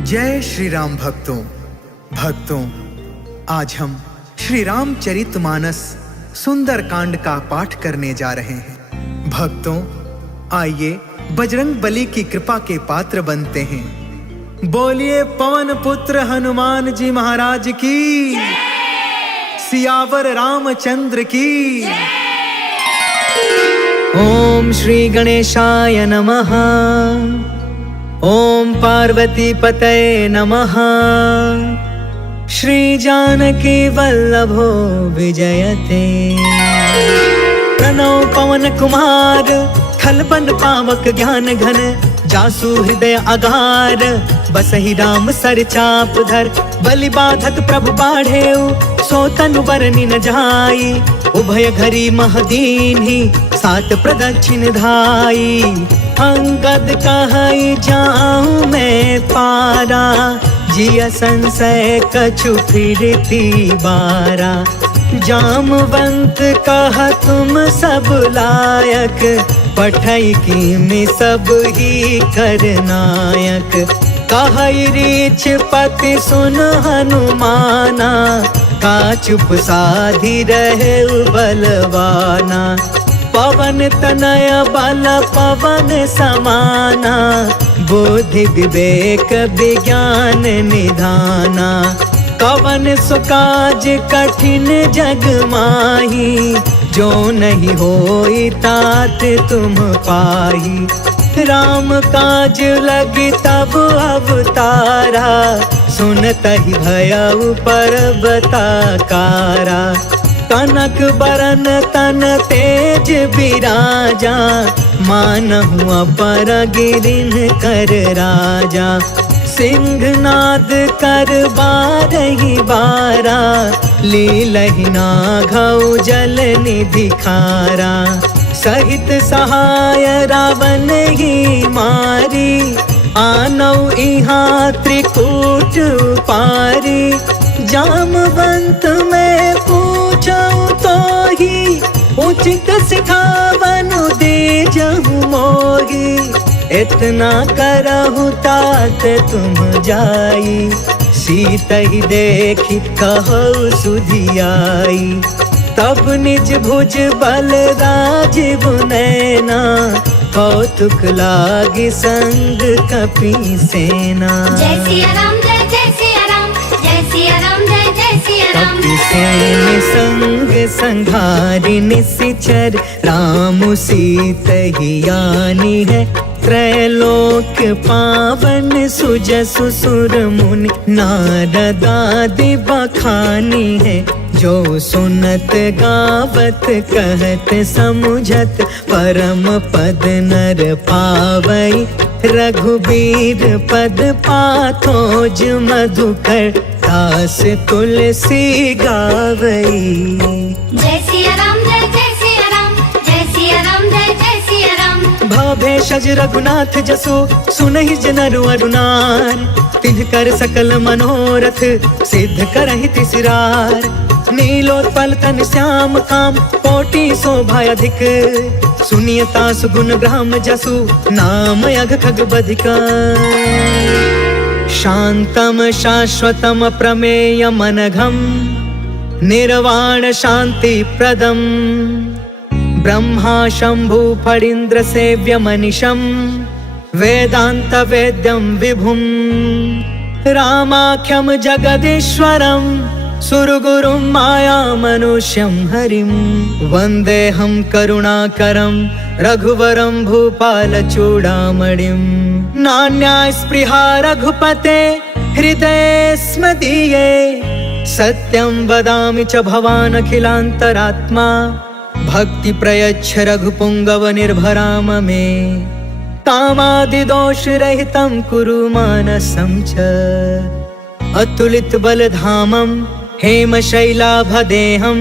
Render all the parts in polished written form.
जय श्री राम भक्तों, आज हम श्री रामचरितमानस सुंदर कांड का पाठ करने जा रहे हैं। भक्तों, आइए बजरंग बली की कृपा के पात्र बनते हैं। बोलिए पवन पुत्र हनुमान जी महाराज की, सियावर रामचंद्र की। ओम श्री गणेशाय नमः। ओम पार्वती पतये नमः। श्री जानकी वल्लभो विजयते। प्रणव पवन कुमार, खलबन पावक ज्ञान घन, जासु हृदय अगार, बसहि राम सर चाप धर। बलि बाधक प्रभु बाढ़ेउ, सो तनु बरनि न जाई। उभय घरी महदीन्हि, सात प्रदक्षिण धाई। अंगद कहई जाऊं मैं पारा, जिया संशय कछु फिरती बारा। जामवंत कहा तुम सब लायक, पठई की में सब ही करनायक। कहई रीछ पति सुन हनुमाना, का चुप साधी रहे बलवाना। पवन तनय बल पवन समाना, बुद्धि विवेक विज्ञान निधाना। कवन सुकाज कठिन जग माही, जो नहीं होई तात तुम पाही। राम काज लगी तब अवतारा, सुनतहि भयउ पर्वताकारा। कनक बरन तन तेज बिराजा, मानहु अपर गिरिन कर राजा। सिंहनाद कर बारहि बारा, लीलहि नाघउ जल निधि खारा। सहित सहाय रावण ही मारी, आनौ इहाँ त्रिकूट पारी। जामवंत में पूछऊं तो ही, उचित सिखावनु दीजहु मोही। इतना करहु तात तुम जाई, सीत ही देखी कहु सुधियाई। तब निज भुज बल राजीव नैना, कौतुक लागी संग कपि सेना। जय सिया राम, जय जय सिया राम, जय सिया राम, जय जय सिया राम। कपि सेन संग संघारि निशिचर, राम सीत ही आनी है। त्रैलोक पावन सुजसु सुर मुनि, नारद आदि बखानी है। जो सुनत गावत कहत समुझत, परम पद नर पावई। रघुबीर पद पाथोज मधुकर, दास तुलसी गावई। जय सिया राम, जय जय सिया राम, जय सिया राम, जय जय सिया राम। भवभेषज रघुनाथ जसु, सुनहि जनरु अरुनार। तिनकर सकल मनोरथ, सिद्ध करहि तिसरार। नीलोत्पल तन श्याम काम, कोटि शोभा अधिक। सुनियता सुगुण ग्राम जसु, नाम अघ खग बधिका। शांतम शाश्वतम प्रमेय मनघम, निर्वाण शांति प्रदम। ब्रह्मा शंभु फणीन्द्र सेव्य मनिषम, वेदांत वेद्यम विभुम। रामाख्यम जगदीश्वरम, सुरगुरुम माया मनुष्यम हरिम। वंदेहम करुणाकरम, रघुवरम भूपाल चूड़ामणिम। नान्या स्पृहा रघुपते, हृदये स्म दीये। सत्यं वदामि च भवान् अखिलान्तरात्मा, भक्ति प्रयच्छ रघुपुंगव निर्भराम मे। कामादि दोष रहितं कुरु मानसं च, अतुलित बलधामं हेम शैलाभदेहं।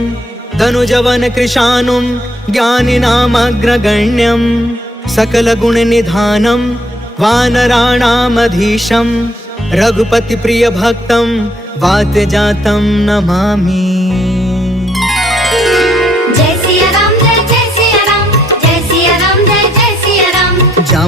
धनुजवन कृशानुं ज्ञानिनामग्रगण्यं, सकल गुण निधानं वानराणामधीशं। रघुपति प्रिय भक्तं वातजातं नमामि। जय सिया राम, जय जय सिया राम, जय सिया राम, जय जय सिया राम।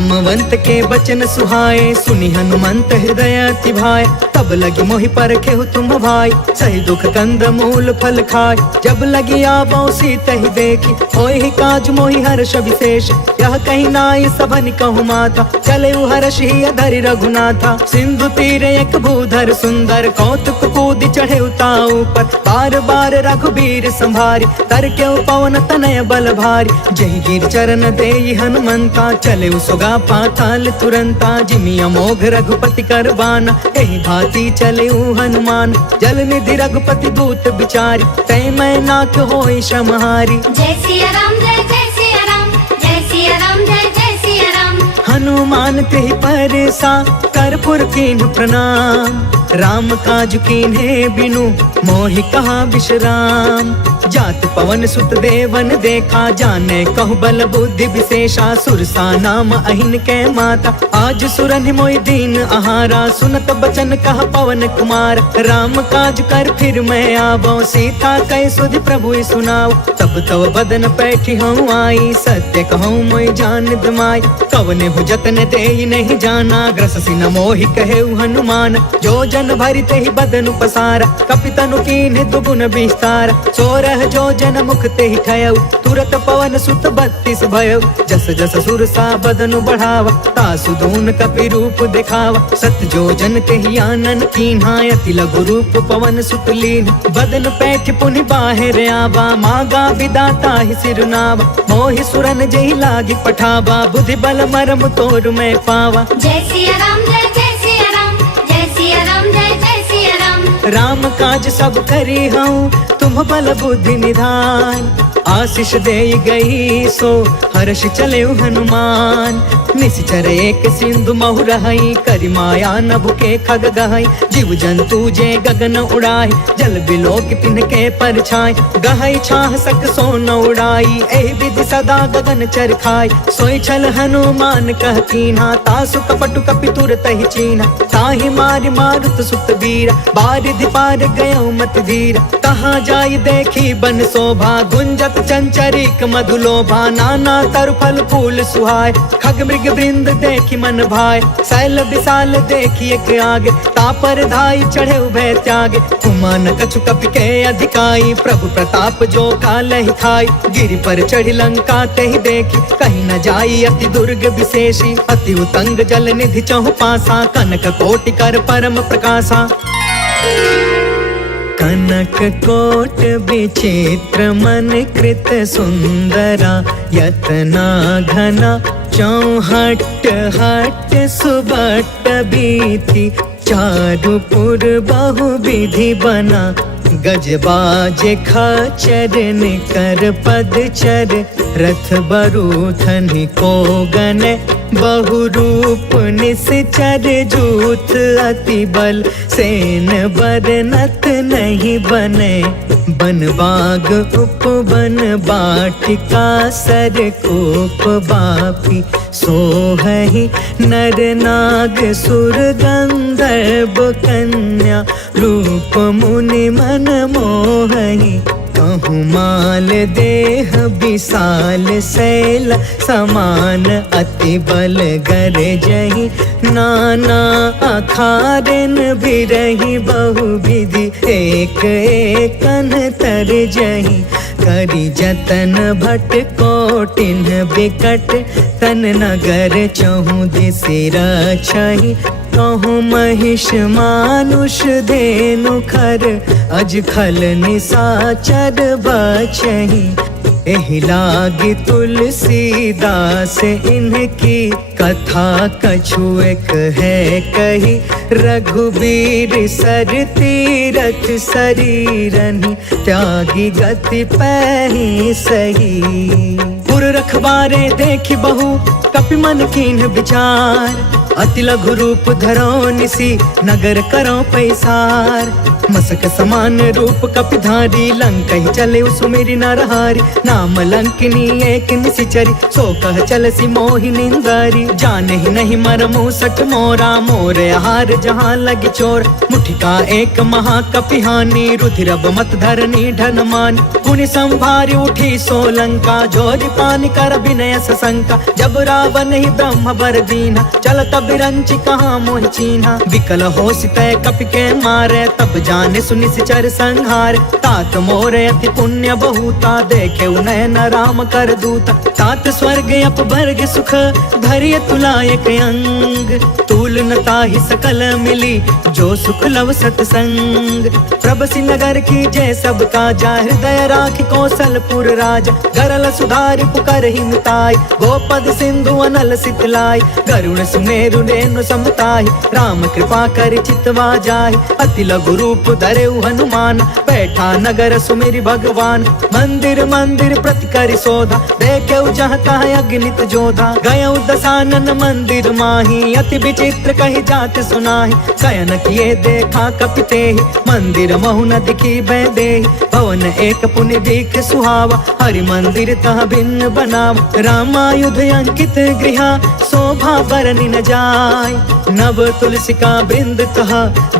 जामवंत के बचन सुहाए, सुनि हनुमंत हृदय अति भाए। तब लगी मोहि परखे हो तुम भाई, सही दुख कंद मूल फल खाए। जब लगी आवो सीता ही देखी, होय ही काज मोहि हर्ष विशेष। यह कहीं नाई सबन कहु माता, चले हर्ष ही अधरि रघुनाथा। सिंधु तीरे एक भूधर सुंदर, कौतुक कूद चढ़े उताऊ पर। बार बार रघुबीर संभारी, तर क्यों पवन तनय बल भारी। जय गिर चरण देई हनुमंता, चले सुगा पाताल तुरंता। जिमि अमोघ रघुपति कर बाना, एहि भांति चले हनुमान। जल निधि रघुपति दूत बिचारी, तै मैं नाक होई समहारी। जय सिया राम जय जय सिया राम, जय सिया राम जय जय सिया राम। हनुमान तेहि परसा, कर्पूर कीन्ह प्रणाम। राम काज कीन्हे बिनु, मोहि कहा विश्राम। जात पवन सुत देवन देखा, जाने कहु बल बुद्धि विशेषा। सुरसा नाम अहिन के माता, आज सुरन मोहि दीन आहारा। सुनत बचन कहा पवन कुमार, राम काज कर फिर मैं आवो। सीता कह सुधि प्रभु सुनाओ, तब तव बदन पैठी हूँ आई। सत्य कहूँ मोहि जान दमाई, कवने भुजतन देई नहीं जाना। ग्रससि न मोहि कहे हनुमान, जो जन भरि तेहि बदन पसारा। कपितनु कीन्हे दुगुन विस्तार, सोरह जो जन मुख तेहि ठयउ। तुरत पवन सुत 32 भयउ, जस जस सुरसा बदन बढ़ावा। तासु दून कपि रूप दिखावा, सत जो जन तेहि आनन कीन्हा। अति लघु रूप पवन सुत लीन, बदन पैठ पुनि बाहिर आवा। मागा विदाता ही सिरनावा, मोहि सुरन जेहि लागी पठावा। बुद्धि बल मरम तोर मैं पावा। जय सिया राम जय जय सिया राम, जय सिया राम जय जय सिया राम। राम काज सब करी हूँ, तुम बल बुद्धि निधान। आशीष दे गई सो, हर्ष चले हनुमान। निश्चर एक सिंधु महु रहई, करि माया नभ के खग गहई। जीव जंतु जे गगन उड़ाई, जल बिलोक तिन्ह के परछाई। गहई छाह सक सो न उड़ाई, एहि विधि सदा गगन चर खाई। सोई छल हनुमान कह कीन्हा, तासु कपटु कपि तुरत ही चीन्हा। ताहि मारि मारुत सुत वीरा, बारिधि पार गयो मत धीरा। कहाँ जाई देखी बन शोभा, गुंजत चंचरिक मधुलोभा। नाना तरु फल फूल सुहाय, खग मृग वृंद देखी मन भाय। शैल विशाल देखी एक आगे, तापर धाई चढ़े उभय त्यागे। उमान कछु कपि के अधिकाई, प्रभु प्रताप जो कालहि खाई। गिरि पर चढ़ी लंका तेहि देखी, कहीं न जाई अति दुर्ग विशेषी। अति उतंग जल निधि चहु पासा, कनक कोटि कर परम प्रकाशा। कनक कोट विचित्र मन कृत सुंदरा। यतना घना चौहट हट सुबट बीती। चारु पुर बहु विधि बना, गजबाज खचर निकर पदचर। रथ बरूथन को गन, बहु रूप निश्चर। जूथ अति बल, सेन बरनत नहीं बने। बन बाग उपवन बाटिका, सर कोप बापी। सोहहि नर नाग सुर गंधर्व कन्या। रूप मुनि मन मोहहि, कहूँ माल देह विशाल। शैल समान अति बल गरजहि, नाना अखारन बिरहि। बहु विधि एक एकन तरजहि। करि जतन भट कोटिन बिकट, तन नगर चहु दिसि रक्षहि। कहूँ महिष मानुष धेनु खर, अज खल निसाचर बचहि। एहि लागी तुलसीदास इनकी, कथा कछु एक है कही। रघुबीर सर तीरथ शरीरनि, त्यागी गति पैहि सही। पुर रखवारे देखी बहु, कपि मन कीन्ह विचार। अति लघु रूप धरो निसी, नगर करो पैसार। मसक समान रूप कपिधारी, लंकहि चले सुमिरि नरहारी। नाम लंकिनी एक निशिचरी, सो कह चलसी मोहि निंदारी। जानहि नहीं मरमु सठ मोरा, मोर आहार जहाँ लगी चोर। मुठिका एक महाकपिहानी, रुधिरब मत धरनी ढन मानी। पुनि संभारी उठी सो लंका, जोरि पान मानि कर विनय सशंका। जब रावण ही ब्रह्म बर दीना, चलत बिरंची कहाँ मोहि चीन्हा। विकल हो सितय कपि के मारे, तब जाने सुनि सिचर संहार। तात मोरे अति पुण्य बहुता, देखे नयन राम कर दूता। तात स्वर्ग अपवर्ग सुख, धैर्य तुलायक अंग। तूल न ताहि सकल मिली, जो सुख लव सतसंग। प्रभसि नगर की जय सब काजा, हृदय राखि कौशलपुर राजा। गरल सुधारि पुकर ही मिताई, गोपद सिंधु अनल सितलाई। गरुण सुमेरु रेणु समताहि, राम कृपा कर चितवा जाहि। अति लघु रूप धरेउ हनुमान, बैठा नगर सुमिरि भगवान। मंदिर मंदिर प्रति करि शोधा, देखेउ जहाँ तहाँ अगणित जोधा। गयउ दसानन मंदिर माही, अति विचित्र कहि जात सुनाहि। शयन किए देखा कपि तेहि, मंदिर महु न दिखी बैदेहि। भवन एक पुनि दिख सुहावा, हरि मंदिर तह भिन्न बनावा। रामायुध अंकित गृहा, शोभा बरनि न जाय। नव तुलसिका बृंद तह,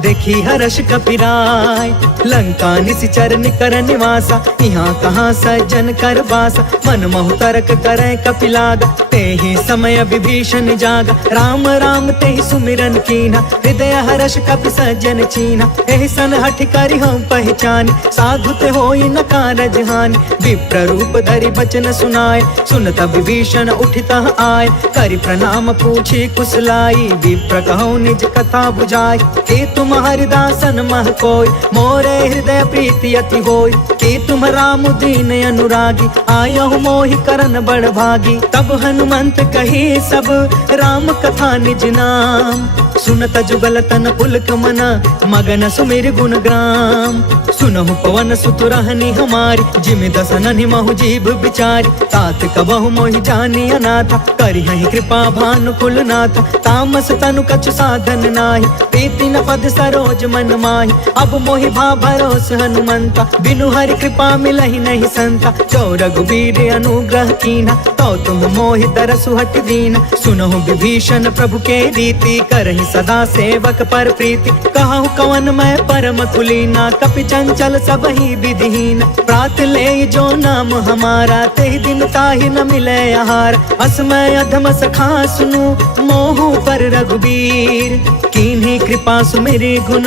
देखी हर्ष कपिराय। लंका निशिचर निकर निवासा, यहाँ कहाँ सज्जन कर बासा। मन महु तर्क करे कपिलागा, तेहि समय विभीषण जागा। राम राम तेहि सुमिरन कीन्हा, हृदय हर्ष कपि सज्जन चीन्हा। एहि सन हठि करि हम पहचानी, साधु ते होई न कारज हानि। विप्र रूप धरि बचन सुनाए, सुनत विभीषण उठितः आए। करि प्रणाम पूछी कुशलाई, विप्र कहूँ निज कथा बुझाई। कि तुम हरिदासन मह कोय, मोरे हृदय प्रीति अति होय। कि तुम राम दीन अनुरागी, आयहु मोहि करन बड़ भागी। तब हनुमंत कही सब, राम कथा निज नाम। सुनत जुगल तन पुलक मना, मगन सुमिर गुण ग्राम। सुनहु पवन सुत रहनी हमारी, जिमि दसननि महु जीभ बिचारी। तात कबहु मोहि जानी अनाथा, करिहहि कृपा भानुकुल नाथा। तामस तनु कछु साधन नाही, प्रीति न पद सरोज मन माही। अब मोहि भा भरोस हनुमंता, बिनु हरि कृपा मिलहि नहीं संता। जो रघुबीर अनुग्रह कीन्हा, तो तुम मोहि दरसु हट दीना। सुनहु विभीषण प्रभु के रीति, करहि सदा सेवक पर प्रीति। कहु कवन मैं परम कुलीना, कपि चंचल सब ही विधिहीन। प्रात ले जो नाम हमारा, तेहि दिन ताहि न मिले आहार। असमय अधम सखा सुनु, मोहु पर रघुबीर। कीन्ही कृपा सुमिरि गुण,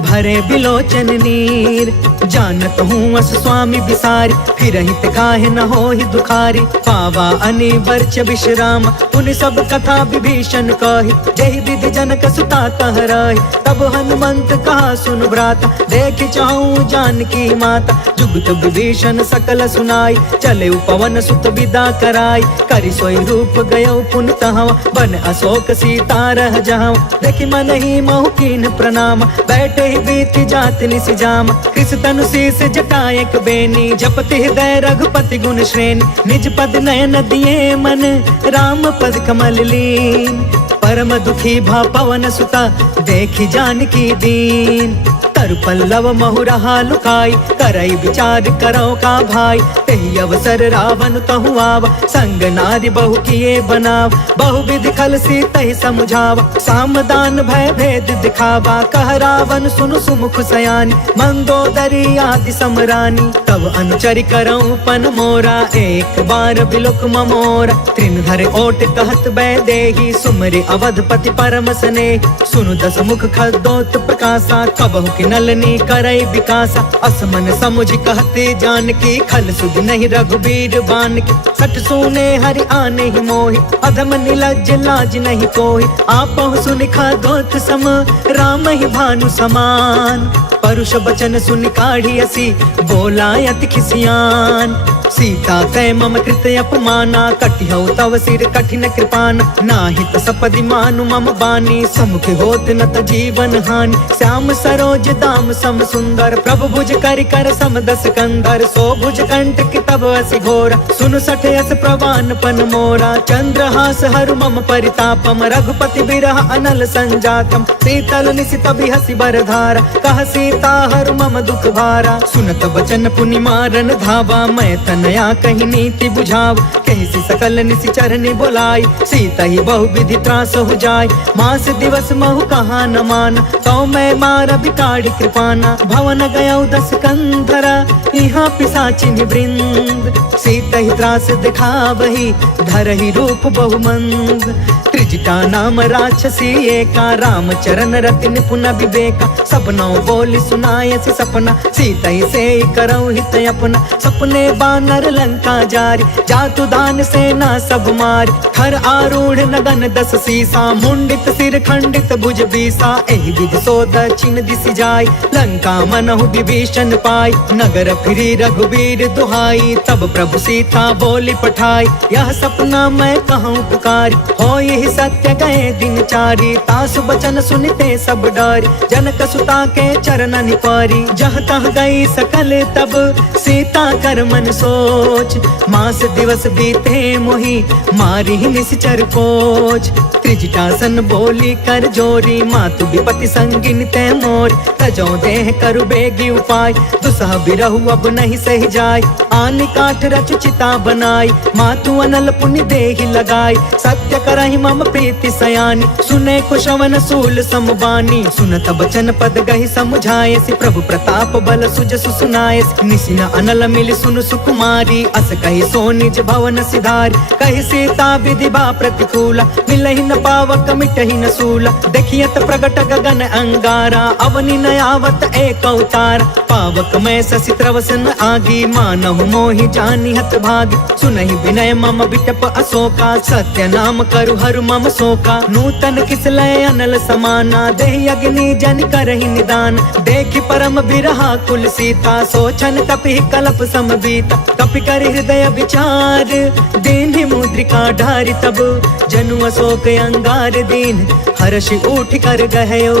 भरे बिलोचन नीर। जानत हूँ अस स्वामी बिसारी, फिरहि ते काहे न होहि दुखारी। पावा अनिवर्च विश्राम, उन सब कथा विभीषण कही। जहि विधि जनक सुता तह रही, तब हनुमंत कहा सुन भ्राता। देख चाहूँ जानकी माता, जुगत विभीषण सकल सुनाई। चले पवन सुत विदा कराई, करि सोई रूप गयो पुन तहवा। बन अशोक सीता रह जहाँ, देखि मन ही महु कीन प्रणाम। बैठे ही बीत जात निसि जाम, कृष तनु शीस जटायक बेनी। जपति हृदय रघुपति गुण श्रेणी, निज पद नयन दिए मन, राम पद कमल लीन। परम दुखी भा पवन सुता, देखि जानकी दीन। तरु पल्लव महु रहा लुकाई, करई विचार करो का भाई। तेहि अवसर रावण तहु आवा, संग नारी बहु किए बनाव। बहु विधि खल सी तहि समुझावा, सामदान भय भेद दिखावा। कह रावण सुनु सुमुख सयानी, मंदोदरी आदि समरानी। तब अनुचरि करऊं पन मोरा, एक बार बिलुक ममोरा। त्रिन धर ओट कहत बैदेही, सुमरि अवधपति परम स्नेही। सुनु दस मुख खदोत प्रकाशा, कबहु कि नलनी करई विकासा। असमन समुझ कहते जानकी, खल सुध नहीं रघुबीर बानकी। सठ सुने हरि आने ही मोहि, अधम निलज्ज लाज नहीं कोहि। आपहु सुनि खदोत सम, राम ही भानु समान। परुष बचन सुनि काढ़ी असी, बोला अति खिसियान। सीता कै मम कृत अपमाना, कटिहउ तव सिर कठिन कृपान। नाहित सपदि मानु मम बानी, समुख होत न त जीवन हानि। श्याम सरोज दाम सम सुंदर, प्रभु भुज करि कर सम दस कंधर। सो भुज कंटक तब असि घोरा, सुनु सठ यस प्रवान पन मोरा। चंद्रहास हरु मम परितापम, रघुपति बिरह अनल संजातम। शीतल निशित बिहसि बर धारा, कह सीता हरु मम दुख भारा। सुनत बचन पुनि मारन धावा, मैं तन नया कहीं नीति बुझाव, कैसी सकल निशिचर ने बोलाई, सीता ही बहु विधि त्रास हो जाय, मास दिवस महु कहा न मान, तो मैं मार बिकाड़ी कृपाना, भवन गया 10 कंधरा, यहाँ पिशाचिनी वृंद, सीता ही त्रास दिखा वही, धर ही रूप बहुमंद, त्रिजटा नाम राक्षसी एका, राम चरण रति निपुण विवेका, सपनों बोली सुनाय से सपना, सीता ही से करऊ हित अपना, सपने बानर लंका जारी, जातु दान सेना सब मारी, खर आरूढ़ नगन 10 सीसा, मुंडित सिर खंडित भुज बीसा, एहि विधि सो दक्षिण दिशि जाय, लंका मनहु विभीषण पाय, नगर फिरी रघुवीर दुहाई, तब प्रभु सीता बोली पठाई, यह सपना मैं कहूँ पुकारी, हो यही सत्य गए दिन चारी, तासु बचन सुनते सब डरी, जनक सुता के चरण निपारी, जह तह गई सकल तब सीता कर मन सोच, मास दिवस बीते मोही मारी निश्चर कोच, त्रिजटासन बोली कर जोरी, मातु विपति संगिन ते मोर, तजो देह करु बेगी उपाय, दुसह बिरहु अब नहीं सही जाय, आनि काठ रचु चिता बनाई, मातु अनल पुण्य देहि लगाई, सत्य करहि मम प्रीति सयानी, सुने कुशवन सूल समबानी, सुनत बचन पद गहि समुझाय, प्रभु प्रताप बल सुजसु सुनाय, निशिन अनल मिल सुनु सुकुमारी, अस कहि सो निज भवन सिधारी, कहि सीता विधि बा प्रतिकूला, मिलहि न पावक मिटहि न सूला, देखियत प्रगट गगन अंगारा, अवनि न आवत एक अवतार, पावक मैं शशि त्रवसन आगी, मानहु मोहि जानि हत भागी, सुनहि विनय मम बिटप अशोका, सत्य नाम करु हरु मम शोका, नूतन किसलय अनल समाना, देहि अग्नि जन करहि निदान, देखि परम बिरहा कुल सीता, सोचन कपि कलप समबीता, कपि कर हृदय विचार, दीन्हि मुद्रिका ढारि तब, जनु अशोक अंगार दीन, हर्ष उठ कर गहयो,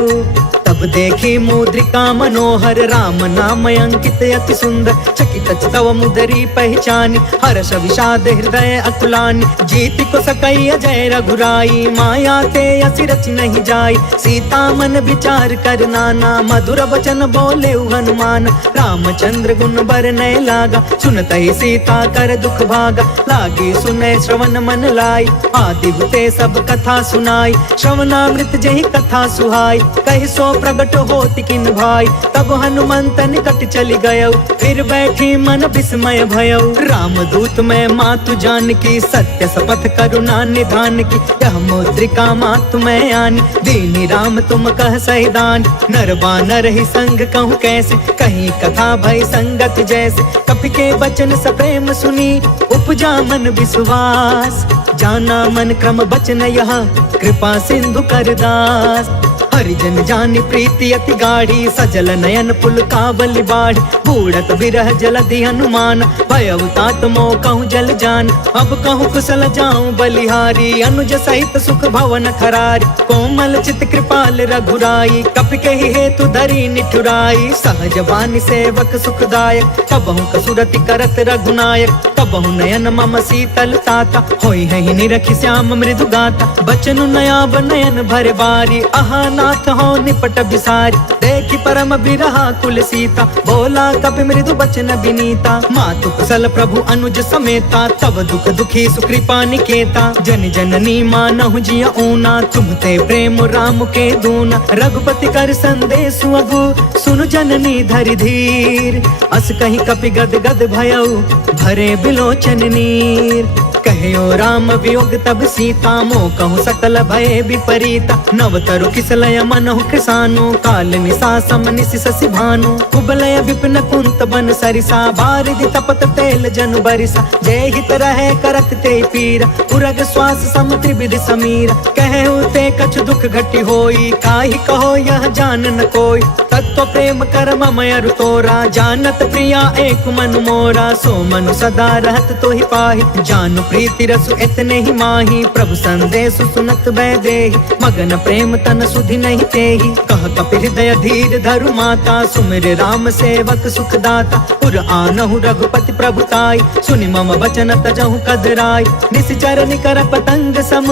तब देखी मुद्रिका मनोहर, राम नाम अंकित अति सुंदर, चकित तव मुदरी पहचानी, हर्ष विषाद हृदय अकुलानी, जीति को सकई अजय रघुराई, माया ते असि रचि नहीं जाई, सीता मन विचार कर नाना, मधुर वचन बोले हनुमान, रामचंद्र गुण बरनय लागा, सुनत ही सीता कर दुख भागा, लागी सुने श्रवण मन लाई, आदि हुते सब कथा सुनाई, श्रवणामृत जहि कथा सुहाई, कहि सो प्रगट होति किन भाई, तब हनुमंत निकट चली गयो, फिर बैठी मन विस्मय भयो, रामदूत मैं मातु जान की, सत्य शपथ करुणा निधान की, यह मुद्रिका मातु मैं आनी, दीनी राम तुम कह सहिदान, नर बानर ही संग कहूँ कैसे, कहीं कथा भय संगत जैसे, कपि के बचन सप्रेम सुनी, उपजा मन विश्वास, जाना मन क्रम बचन यह, कृपा सिंधु कर दास, हरिजन जानि प्रीति अति गाढ़ी, सजल नयन पुल काबली बाढ़, बूढ़त बिरह जलधि हनुमान, भयउ तात मोह कहूँ जल जान, अब कहूँ कुशल जाऊं बलिहारी, अनुज सहित सुख भवन खरारी, कोमल चित कृपाल रघुराई, कपि के हेतु धरी निठुराई, सहज बानी सेवक सुखदायक, कबहु कसुरति करत रघुनायक, कबहु नयन मम शीतल ताता, होई है निरखि श्याम मृदु गाता, बचनु नयाब नयन भर बारी, आहा नाथ हो निपट बिसारी, देखि परम बिरहा कुल सीता, बोला कपि मृदु बचन बिनीता, मातु कुशल प्रभु अनुज समेता, तब दुख दुखी सुकृपा निकेता, जन जननी मानहु जिया ऊना, तुम ते प्रेम राम के दूना, रघुपति कर संदेश अगु, सुनु जननी धरि धीर, अस कहीं कपि गद गद भयउ, भरे बिलोचन नीर, कहो राम वियोग तब सीता, मोह कहूँ सकल भय विपरीता, नवतरु किसलय मनहु कृसानु, काल निशा सम निशि शशि भानु, कुबलय विपिन कुंत बन सरिसा, बारिधि तपत तेल जनु बरिसा, जय हित रहे करत ते पीरा, उरग श्वास सम त्रिविधि समीरा, कहु ते कछु दुख घटी होई, काहि कहो यह जान न कोई, तत्व प्रेम कर मम अरु तोरा, जानत प्रिया एक मन मोरा, सो मनु सदा रहत तो ही पाहि, जानु प्रीति रसु इतने ही माही, प्रभु संदेश सुनत बै देहि, मगन प्रेम तन सुधि नहीं तेहि, कह कपि हृदय धीर धीर धरु माता, सुमिर राम सेवक सुखदाता। पुर आनहु रघुपति प्रभुताई, सुनि मम बचन तजहु कदराई। निश्चर निकर पतंग सम,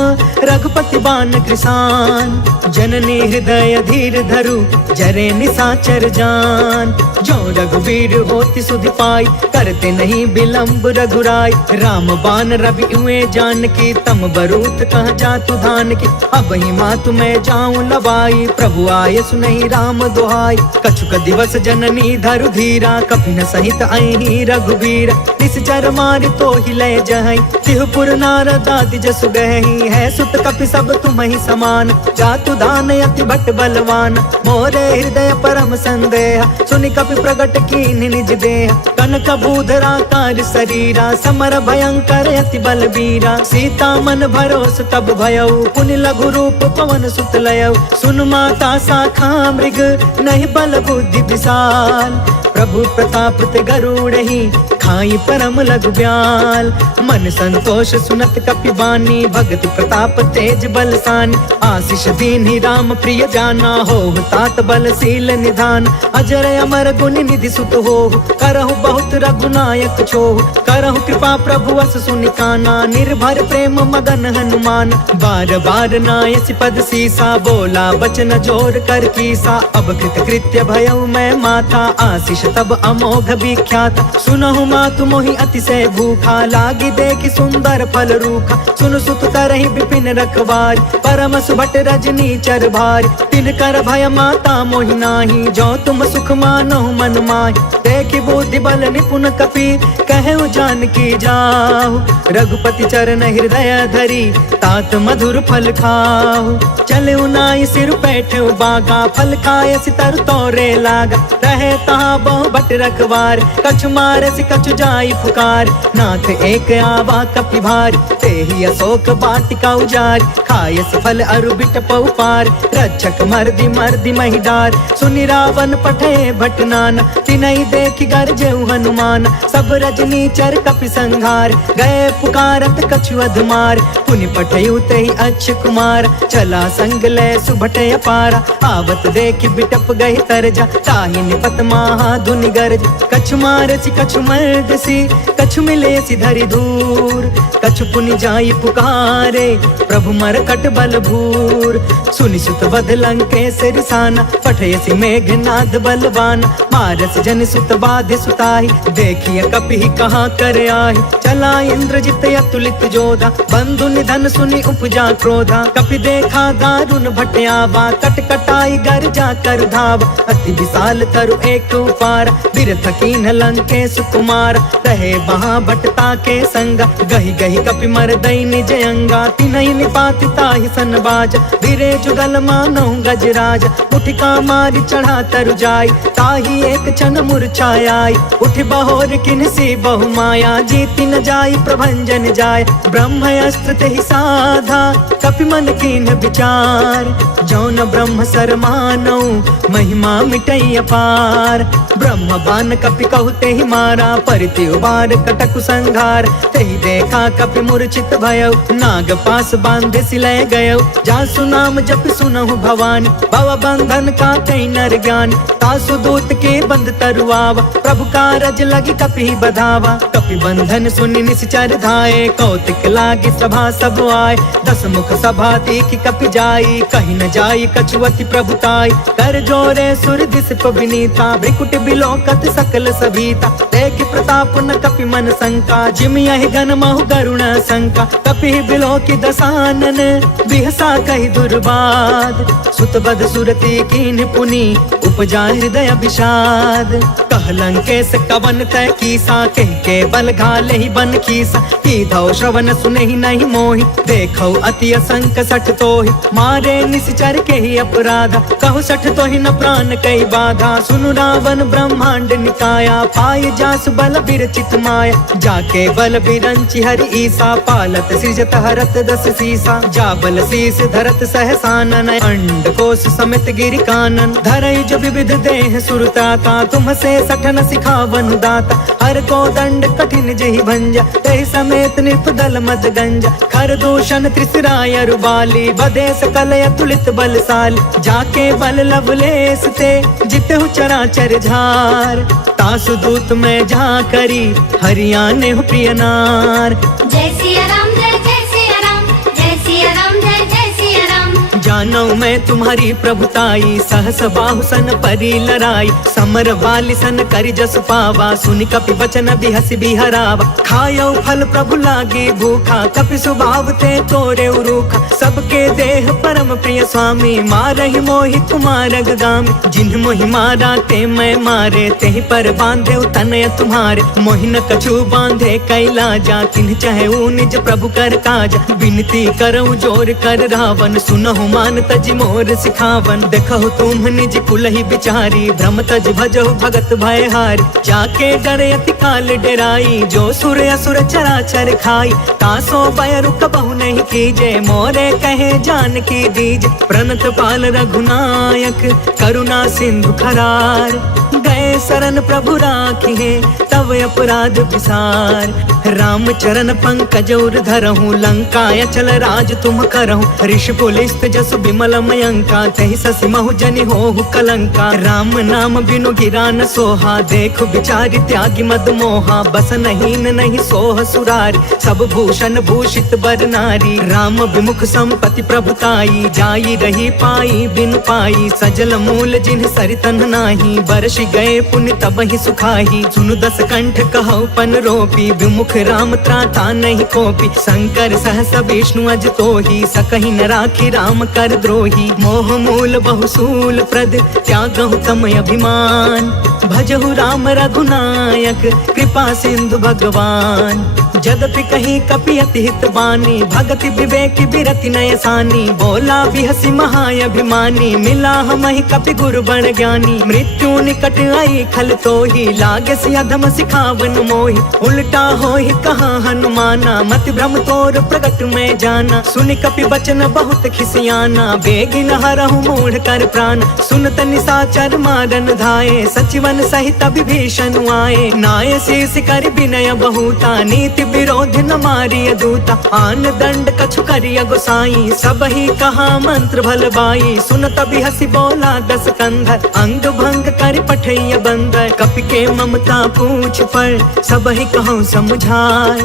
रघुपति बाण कृसान। जननी हृदय धीर धरु, जरे निशाचर जान। जो रघुवीर होति सुधि पाई, करते नहीं विलंब रघुराई। राम बाण रवि हुए जानकी, तम बरूत कह जातु धान की। अब ही मातु मैं जाऊं लवाई, प्रभु आय सुनहि राम दुहाई। कछुक दिवस जननी धरु धीरा, कपिन सहित अहि रघुवीरा। निश्चर मारि तो ही लय जहई, तिहुपुर नारद आदि जसु गहई। है सुत कपि सब तुम्हि समान, जातु दान अति भट बलवान। मोरे हृदय परम संदेह, सुनि कपि प्रगट कीन्हि निज देह। कनक बूधरा कार शरीरा, समर भयंकर अति बलबीरा। सीता मन भरोस तब भयउ, पुनि लघु रूप पवन सुत लयउ। सुन माता शाखा मृग, नहीं बल बुद्धि विशाल। प्रभु प्रताप ते गरुड़हि, खाई परम लघु ब्याल। मन संतोष सुनत कपि बानी, भगति प्रताप तेज बलसानी। आशीष दीन्हि राम प्रिय जाना, होहु तात बलशील निधान। अजर अमर गुण निधि सुत होहु, करहु बहुत रघुनायक छोहु। करहु कृपा प्रभु अस सुनि काना, निर्भर प्रेम मगन हनुमान। बार बार नायसि पद सीसा, बोला बचन जोर कर कीसा। अब कृत कृत्य भयउ मैं माता, आशीष तब अमोघ विख्यात। सुनहु मातु मोहि अतिशय भूखा, लागी देखि सुंदर फल रूखा। सुन सुत तरहि विपिन रखवारी, परम सुभट रजनी चर भारी। तिन कर भय माता मोहि नाही, जो तुम सुख मानहु मन माहि। देखि बुद्धि बल निपुण कपि, कहु जानकी जाहु। रघुपति चरण हृदय धरी, तात मधुर फल खाहु। चलउ नाई सिर बैठउ बागा, फल खाय सितर तोरे लागा। रहे तहाँ बहु भट रखवार, कछु मारसि कछु जाई पुकार। नाथ एक आवा कपि भारी, तेहि अशोक वाटिका उजारी। खायसि फल अरु बिटपउ पार, रक्षक मर्दि मर्दि महि डार। सुनि रावण पठे भट नाना, तिनहि देखि गरजेउ हनुमान। सब रजनी चर कपि संघार, गए पुकारत कछु अधमार। पुनि पठयु तेहि अच्छ कुमार, चला संग लय सुभट अपारा। आवत देखि बिटप गहि तरजा, ताहि निपत महा धुनि गरज। कछु मारसि कछु मर्दसि, कछु मिलेसि धरि दूर। कछु पुनि जाई पुकारे, प्रभु मरकट बल भूर। सुनि सुत वध लंकेश रिसाना, पठयसि मेघनाद बलवान। मारस जन सुत बाधि सुताहि, देखिय कपि कहाँ कर आहि। चला इंद्रजित अतुलित जोधा, बंधु निधन सुनि उपजा क्रोधा। कपि देखा दारुण भट आवा, कट कटाई गर जा कर धावा। अति विशाल तरु एक उपार, बिरथ कीन्ह लंकेश कुमार। रहे वहाँ भटता के संगा, गहि गहि कपि मरदई निज अंगा। तिनहि निपाति ताहि सन बाजा, बिरे जुगल मानहु गजराज। उठिका मारि चढ़ा तरु जाई, ताहि एक क्षण मूर्छाई। उठ बहोर किन्सी बहु माया, जीति न जाई प्रभंजन जाय। ब्रह्म अस्त्र तेहि साधा, कपि मन कीन्ह विचार। जौन ब्रह्म सर मानौ, महिमा मिटई अपार। ब्रह्म बान कपि कहु तेहि मारा, परिति उबार कटकु संघार। तेहि देखा कपि मूर्छित भयउ, नाग पास बांधे सिलय गयउ। जासु नाम जप सुनहु भवानी, भव बंधन काटई नर ज्ञानी। तासु दूत के बंध तरुआवा, प्रभु कारज लगी कपि बधावा। कपि बंधन सुनि निश्चर धाये, कौतिक लागी सभा सब आए। दस मुख सभा देखि कपि जाई, कहि न जाई कछुअति प्रभुताई। कर जोरे सुर दिसप विनीता, भ्रिकुट बिलोकत सकल सभीता। देखि प्रताप न कपि मन शंका, जिम यहि गन महु गरुण शंका। कपि बिलोकि दसानन, बिहसा कहि दुर्बाद। सुत बध सुरति कीन्ह पुनि, उपजा हृदय विषाद। कह लंकेश कवन तय कीसा, कह के बल घाले ही बन कीसा। कीधौ श्रवण सुनहि नहीं मोहि, देखौ अति असंक सठ तोहि। मारे निश्चर के ही अपराधा, कहु सठ तोहि न प्राण कई बाधा। सुनु रावण ब्रह्मांड निकाया, पाय जासु बल बिरचित माया। जाके बल बिरंचि हरि ईसा, पालत सृजत हरत दस सीसा। जा बल शीस धरत सहसानन, अंड कोश समित गिरि कानन। धरई जो विविध देह सुरता का, तुम से सठन सिखावन दाता हर को दंड कठिन जही भंजा तहि समेत निर्पदल मद गंजा खर दूषण त्रिसराय रुबाली बधे सकल अतुलित बलशाली जाके बल लवलेस ते जितहु चराचर झार तासु दूत में जा करी हरियाणे हो प्रिय नार। जय सिया राम जय जय सिया राम जय सिया राम जय जय सिया राम। जानो मैं तुम्हारी प्रभुताई सहस बाहु सन परी लड़ाई समर वाली सन करि जस पावा सुनि कपि वचन बिहसि बिहरावा खायो फल प्रभु लागी भूखा कपि स्वभाव ते तोरे उरूखा सबके देह परम प्रिय स्वामी मारहि मोहि कुमार गामी जिन्ह मोहि मारा ते मैं मारे तेहि पर बांधे तनय तुम्हारे मोहि न कछु बांधे कैला जा किन्ह चाहे निज प्रभु कर काज विनती करऊं जोर कर रावण सुनहु मान तज मोर सिखावन देखहु तुम निज कुलहि बिचारी भ्रम तज भजहु भगत भय हारी जाके डरे अति काल डेराई जो सुर असुर चराचर खाई तासो बयरु कबहु नहीं कीजे मोरे कहे जान की दीज प्रणत पाल रघुनायक करुणा सिंधु खरार गए शरण प्रभु राखी है तब अपराध विसार राम चरण पंकज उर धरहु लंका अचल राज तुम करहु ऋषि पुलिस्त जसु विमल मयंका तहि ससि महु जनि होहु कलंका राम नाम बिनु गिरा न सोहा देख बिचारी त्यागी मद मोहा बस नहीं सोह सुरारी सब भूषण भूषित बर नारी राम विमुख संपत्ति प्रभुताई जाई रही पाई बिनु पाई सजल मूल जिन्ह सरितन नाही बरसि गए पुण्य तब ही सुखाही सुनु दस कंठ कहु पन रोपी विमुख राम त्राता नहीं कोपी शंकर सहस विष्णु अज तोही सकहि न राखी राम कर द्रोही मोह मूल बहुसूल प्रद त्यागहु तम अभिमान भजहु राम रघुनायक कृपा सिंधु भगवान जदपि कहीं कपि अति हित बानी भगति विवेक बिरति नय सानी बोला बिहसी महाअभिमानी मिला हमहि कपि गुरु बड़ ज्ञानी मृत्यु निकट आई खल तोही लागे सिया धम सिखावन मोही उल्टा होहि कहा हनुमाना मति भ्रम तोर प्रगट में जाना सुनि कपि बचन बहुत खिसियाना बेगिन हरहु मूढ़ कर प्राण सुनत निशाचर मारन धाये सचिवन सहित विभीषण आए नाय शीस कर विनय बहुता नीति विरोध न मारिय दूता आन दंड कछु करिय गोसाई सब ही कहा मंत्र भल बाई सुनत बिहसी बोला दस कंधर अंग भंग कर पठैया बंदर कपि के ममता पूछ पर सब ही कहूँ समझाए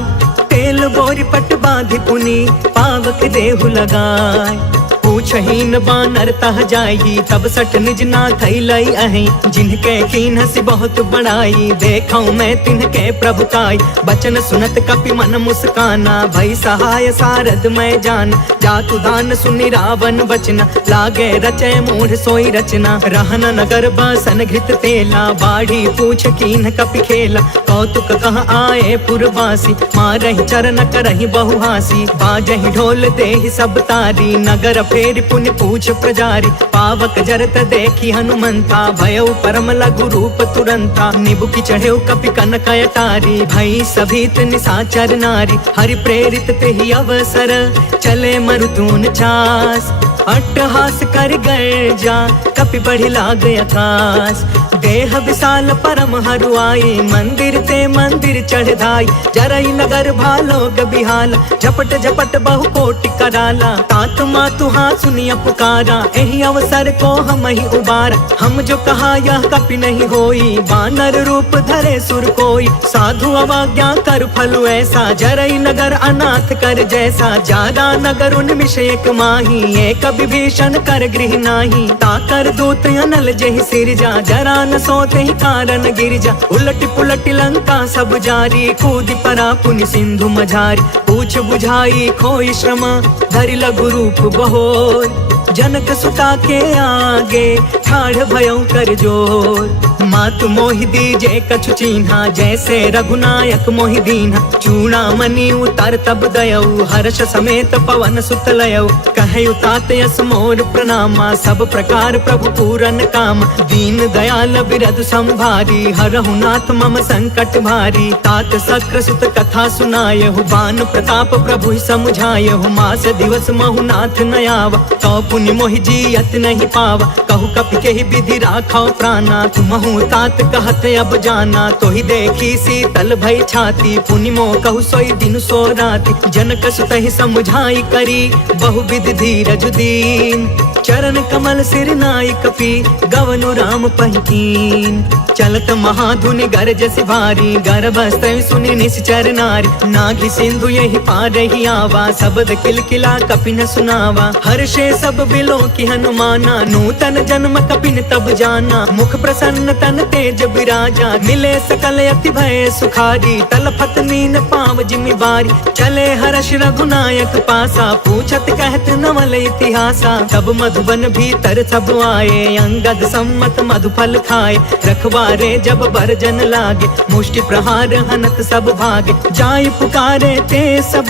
तेल बोरी पट बांधि पुनी पावक देहु लगाए पूछहीन बानर तह जाई तब सठ निज ना थैलई अहि जिनके कीन हसी बहुत बड़ाई देखऊं मैं तिनके प्रभुताई बचन सुनत कपि मन मुस्काना भई सहाय सारद मैं जान जातु दान सुनि रावण बचना लागे रचय मूढ़ सोई रचना रहन नगर बसन घृत तेला बाढ़ी पूछ कीन कपि खेला कौतुक कह आए पुरवासी मारहि चरण करहि बहुहासी बाजहि ढोल देहि सब तारी नगर फेर पुण्य पूछ प्रजारी पावक जरत देखी हनुमंता भयउ परम लघु रूप तुरंता निबुकी चढ़ेउ कपि कनक अटारी भई सभीत निशाचर नारी हरि प्रेरित तेहि अवसर चले मरुतून चास अट्टहास कर गर्जा कपि बढ़ि लाग आकाश देह विशाल परम हरुआई मंदिर ते मंदिर चढ़ धाई जरई नगर भालोग बिहाला झपट झपट बहु कोटि कराला तात मातु हाँ सुनिया पुकारा एहि अवसर को हम ही उबारा हम जो कहा यह कपि नहीं होई बानर रूप धरे सुर कोई साधु अवाज्ञा कर फलु ऐसा जरई नगर अनाथ कर जैसा जारा नगर उन्मिष एक माही एक विभीषण कर गृह नाही ताकर दूत अनल जहि सिरजा जरा न सोते ही कारण गिरजा उलट पुलट लंका सब जारी कूद परा पुनि सिंधु मझारी पूछ बुझाई खोई श्रम धरि लघु रूप बहोर जनक सुता के आगे ठाढ़ भयउ कर जोर मातु मोहि दीजे कछु चिन्हा जैसे रघुनायक मोहि दीन्हा चूड़ामणि उतर तब दयऊ हर्ष समेत पवन सुत लयऊ कहयु तात यस मोर प्रणामा सब प्रकार प्रभु पूरन काम दीन दयाल बिरधु संभारी हरहु नाथ मम संकट भारी तात सक्र सुत कथा सुनायहु बान प्रताप प्रभु समुझायहु मास दिवस महु नाथ नयावा कौ पुनि मोहि जियत नहीं पावा कहु कपि के ही विधि राखो प्राणा, तुमहु तात कहत अब जाना। तो ही देखी शीतल भई छाती, पुनि मो कहु सोई दिन सो राति। जनक सुत ही समुझाई करी, बहुविध धीरज दीन। चरण कमल सिर नाई कपि, गवनु राम पहिकीन। चलत महाधुनि गरजसि भारी, गर्भस्थ सुनि निश्चर नारी। नाघि सिंधु यही पार ही आवा, शब्द किलकिला कपिन सुनावा। हर्षे सब बिलो की हनुमाना, नूतन जन्म कपिन तब जाना। मुख प्रसन्न तन तेज विराजा, मिले सकल अति भय सुखारी। तलफत नीन पाव जिमि बारी, चले हर्ष रघुनायक पासा। पूछत कहत नवल इतिहासा, तब मधुबन भीतर सब आए। अंगद सम्मत मधुफल खाए, रखवारे जब बरजन लागे। मुष्टि प्रहार हनत सब भागे, जाय पुकारे ते सब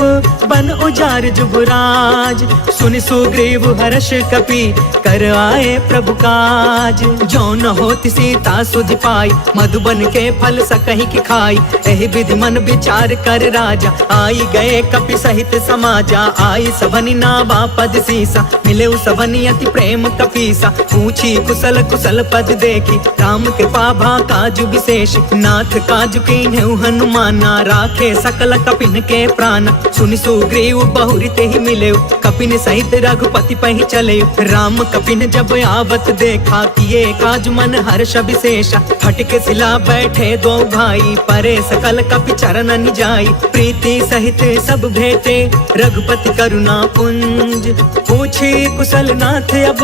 बन उजार जुबराज। सुनि सुग्रीव हर्ष कपि, कर आए प्रभु काज। जो न होति सीता सुधि पाई, मधुबन के फल सकहि की खाई। एहि विधि मन विचार कर राजा, आई गए कपि सहित समाजा। आई सबनि नावा पद सीसा, मिले सबनि अति प्रेम कपीसा। पूछी कुशल कुशल पद देखी, राम कृपा भा काजु विशेष। नाथ काजु कीन्हु हनुमाना, राखे सकल कपिन के प्राण। सुनि सुग्रीव बहुरी ते ही मिले, कपिन सहित रघुपति पहि चले। राम कपिन जब आवत देखा, किए काज मन हर्ष विशेषा। फटके सिला बैठे दो भाई, परे सकल कपि चरण निजाई। प्रीति सहित सब भेटे, रघुपति करुणा पुंज। पूछी कुशल नाथ अब,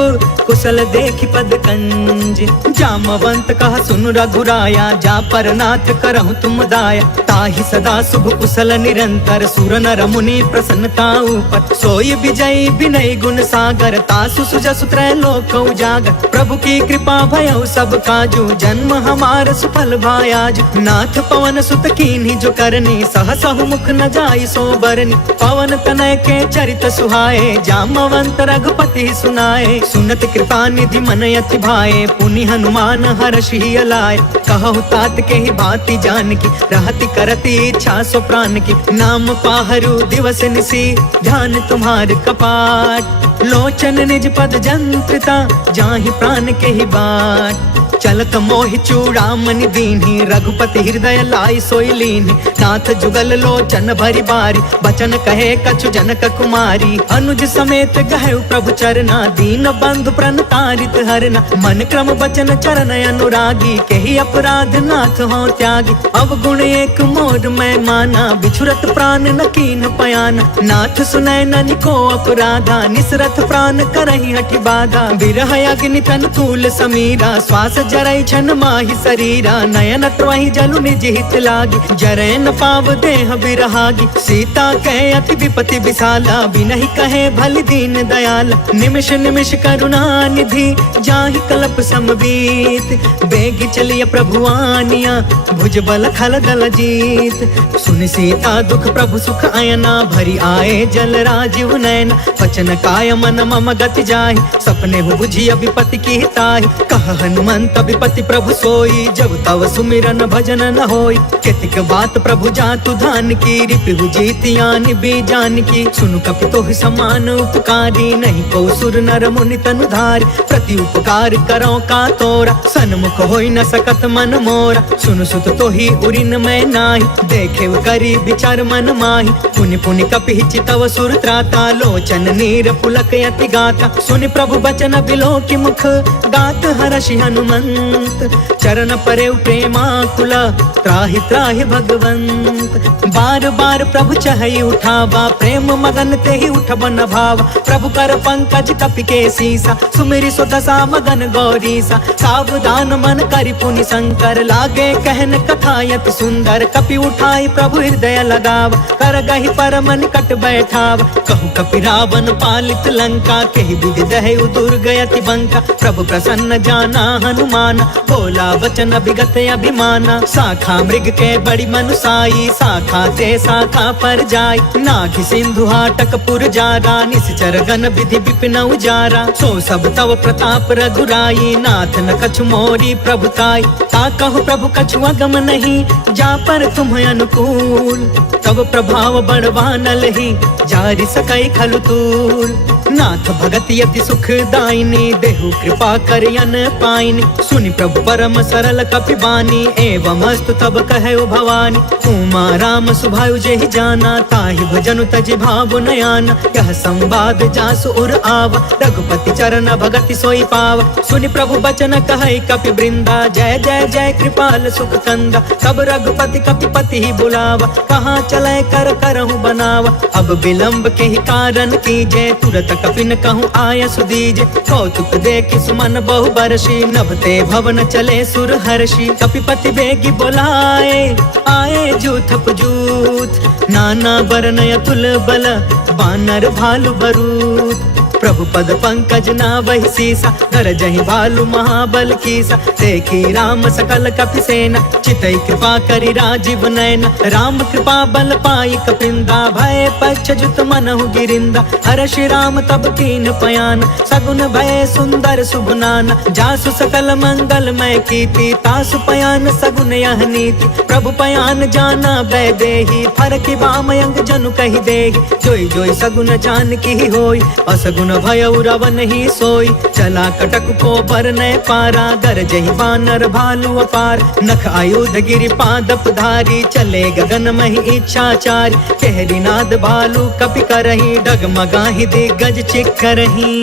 कुशल देखि पद कंज। जामवंत कहा सुन रघुराया, जा पर नाथ करहु तुम दाया। ताहि सदा शुभ कुशल निरंतर, सुर नर मुनि प्रसन्नता ऊपर। सोई विजयी विनय गुण सागर, तासु सुजसु त्रैलोक उजागर। प्रभु की कृपा भयउ सब काजू, जन्म हमार सुफल भायाज। नाथ पवन सुत कीन्ही जो करनी, सहसहु मुख न जाई सो बरनी। पवन तनय के चरित सुहाए, जामवंत रघुपति सुनाए। सुनत कृपा निधि मन अति भाए, पुनि हनुमान हर्षि अलाए। कहु तात के ही भांति जान की, रहति करति इच्छा सो प्राण की। नाम पाहरु दिवस निसी, ध्यान तुम्हार कपाट। लोचन निज पद जंत्रिता, जाहि प्राण के ही बाट। चलत मोहि चूड़ामणि दीन्ही, रघुपति हृदय लाई सोई लीन्ही। नाथ जुगल लोचन भरी बारी, बचन कहे कछु जनक कुमारी। अनुज समेत गहु प्रभु चरना, दीन बंधु प्रण तारित हरना। मन क्रम बचन चरण अनुरागी, केहि अपराध नाथ हो त्यागी। अवगुण एक मोर मैं माना, बिछुरत प्राण न कीन्ह पयाना। नाथ सुनय ननिको अपराधा, निसरथ प्राण करहि हठि बाधा। बिरह अग्नि तन तूल समीरा, श्वास जरई छन माहि शरीरा। नयन त्वहि जलु निज हित लागी, जरै न पाव देह बिरहागी। सीता कहे अति विपति विशाला, बिनहि कहे भल दीन दयाला। निमिष निमिष करुणा निधि, जाहि कल्प समबीत। बेगी चलिय प्रभु आनिया, भुज बल खल दल जीत। सुनि सीता दुख प्रभु सुख अयना, भरी आए जल राजीव नयना। वचन काय मन मम गति जाहि, सपने हु बुझिय विपति की ताहि। कह हनुमंत विपति प्रभु सोई, जब तव सुमिरन भजन न होई। केतिक बात प्रभु जातु धान की, रिपु जीतियानि बीजान की। सुनु कपि तोहि समान उपकारी, नहीं को सुर नर मुनि तनु धारी। प्रति उपकार करो का तोरा, सन्मुख होई न सकत मन मोरा। सुनु सुत तोहि उरिन मैं नाही, देखे करी विचार मन माही। पुनि पुनि कपि चितव सुर त्राता, लोचन नीर पुलक यति गाता। सुनि प्रभु बचन बिलो की मुख, गात हर्षि हनुमंत। चरण परे प्रेमाकुला, त्राहि त्राहि भगवंत। बार बार प्रभु चहई उठावा, प्रेम मगन ते ही उठबन भावा। प्रभु कर पंकज कपि के सीसा, सुमिरि सो दशा मगन गौरीसा। सावधान मन करि पुनि शंकर, लागे कहन कथा यति सुंदर। कपि उठाई प्रभु हृदय लगावा, कर गहि परम निकट बैठावा। कहु कपि रावण पालित लंका, केहि विधि दहु दुर्ग यति बंका। प्रभु प्रसन्न जाना हनुमाना, बोला वचन विगत अभिमाना। शाखा मृग के बड़ी मनुसाई, शाखा ते शाखा पर जाय। नाघि सिंधु हाटक पुर जारा, निश्चर गण विधि विपिन उजारा। सो सब तव प्रताप रघुराई, नाथ न कछु मोरी प्रभुताई। ता कहो प्रभु कछु अगम नहीं, जा पर तुम अनुकूल। तब प्रभाव बढ़वा नलहि, जारि सकई खलु तूल। नाथ भगत यति सुखदायिनी, देहु कृपा करियन पाइनी। सुनि प्रभु परम सरल कपि बानी, एवं अस्तु तब कहे भवानी। उमा राम सुभायु जेहि जाना, ताहि भजनु तजि भाव नयाना। यह संवाद जासु उर आवा, रघुपति चरण भगति सोई पावा। सुनि प्रभु बचन कहै कपि वृंदा, जय जय जय कृपाल सुख कंदा। तब रघुपति कपिपति ही बुलावा, कहाँ चले कर करहु बनावा। अब विलंब के ही कारण कीजे, तुरत कपिन कहूँ आय सुदीजे। कौतुक देखि सुमन बहु बरसी, नभते भवन चले सुर हर्षि। कपिपति बेगी बोलाए, आए जूथप जूथ। नाना बरन अतुल बल, बानर भालु बरूथ। प्रभु पद पंकज नावहि सीसा, गरजहि भालु महाबल कीसा। देखी राम सकल कपि सेना, चितई कृपा करि राजीव नयना। राम कृपा बल पाई कपिंदा, भय पश्चजुत मनहु गिरिंदा। हर्षि राम तब कीन पयान, सगुन भय सुंदर शुभ नाना। जासु सकल मंगल मय कीर्ति, तासु पयान सगुन यह नीति। प्रभु पयान जाना बै देहि, फरकि बामयंग जनु कहि देहि। जोई जोई सगुन जान की होई, असगुन भयउ रवन ही सोई। चला कटक को बरनय पारा, गरजहि बानर भालु अपार। नख आयुध गिरि पादप धारी, चले गगन महि इच्छाचारी। कहरी नाद भालु कपि करही, डगमगाहि दिग्गज चिक्करही।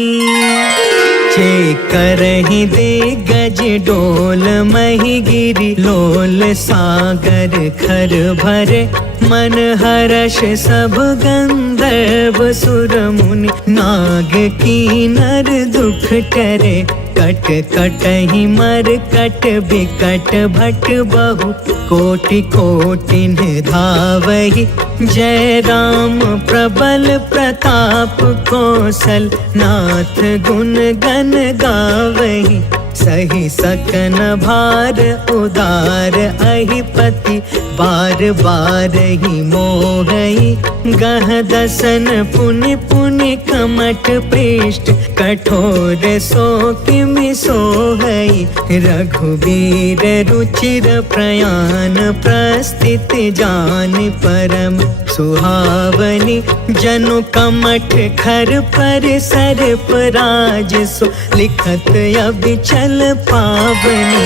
चेकरहि दिग्गज डोल महि गिरि, लोल सागर खर भरे। मन हर्ष सब गंधर्व सुर मुनि, नाग कीनर दुख टरे। कट कटहि मर कट बिकट भट बहु, कोटि कोटिन धावहि। जय राम प्रबल प्रताप कौशल, नाथ गुण गण गावहि। सही सकन भार उदार अहिपति, बार बार ही मोहई। गह दसन पुनि पुनि कमठ पृष्ठ, कठोर सो किमि सोहई। रघुवीर रुचिर प्रयाण, प्रस्थित जान परम सुहावनी। जनु कमठ खर पर सर्प राज सो, लिखत अबिचल पावनी।